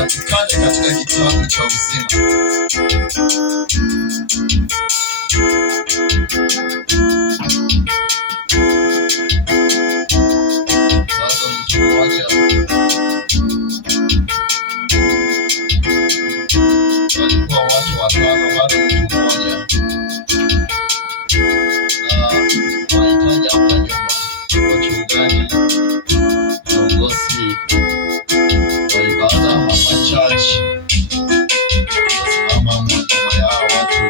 upatikane katika kitabu cha uzima. Bado mtu mmoja walikuwa watu watano, bado mtu mmoja na wahitaji hapa nyuma wachungaji, viongozi wa ibada hapa church simama nyuma ya watu.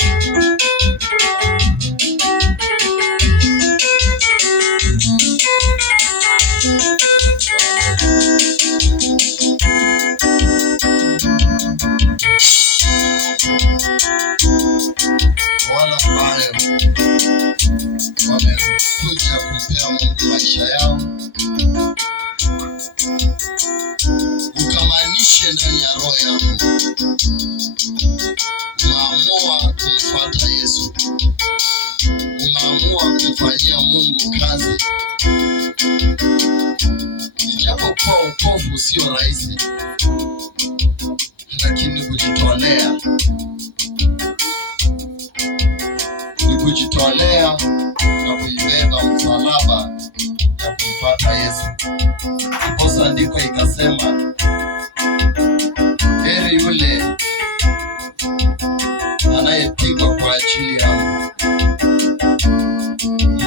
Wala ambayo wamekuja kumpea Mungu maisha yao, ukamanishe ndani ya roho yako, umeamua kumfuata Yesu, umeamua kumfanyia Mungu kazi. Ijapokuwa wokovu sio rahisi, lakini kujitolea kujitolea na kuibeba msalaba ya kumfuata Yesu. Ndiposa andiko ikasema, heri yule anayepigwa kwa ajili yangu,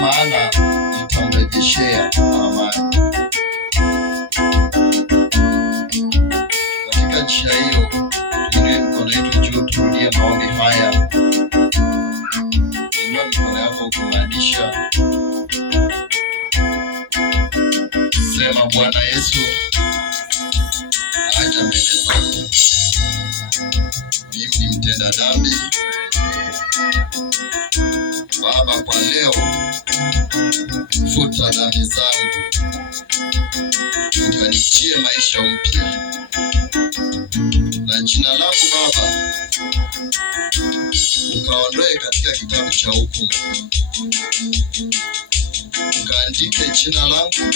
maana nitamrejeshea amani. Katika njia hiyo, tuinue mikono yetu juu, turudie maombi haya. Inua mikono yako kumaanisha, sema, Bwana Yesu, acha mbele zako, mimi ni mtenda dhambi. Baba, kwa leo futa dhambi zangu, ukanitie maisha mpya, na jina langu Baba ukaondoe katika kitabu cha hukumu, ukaandike jina langu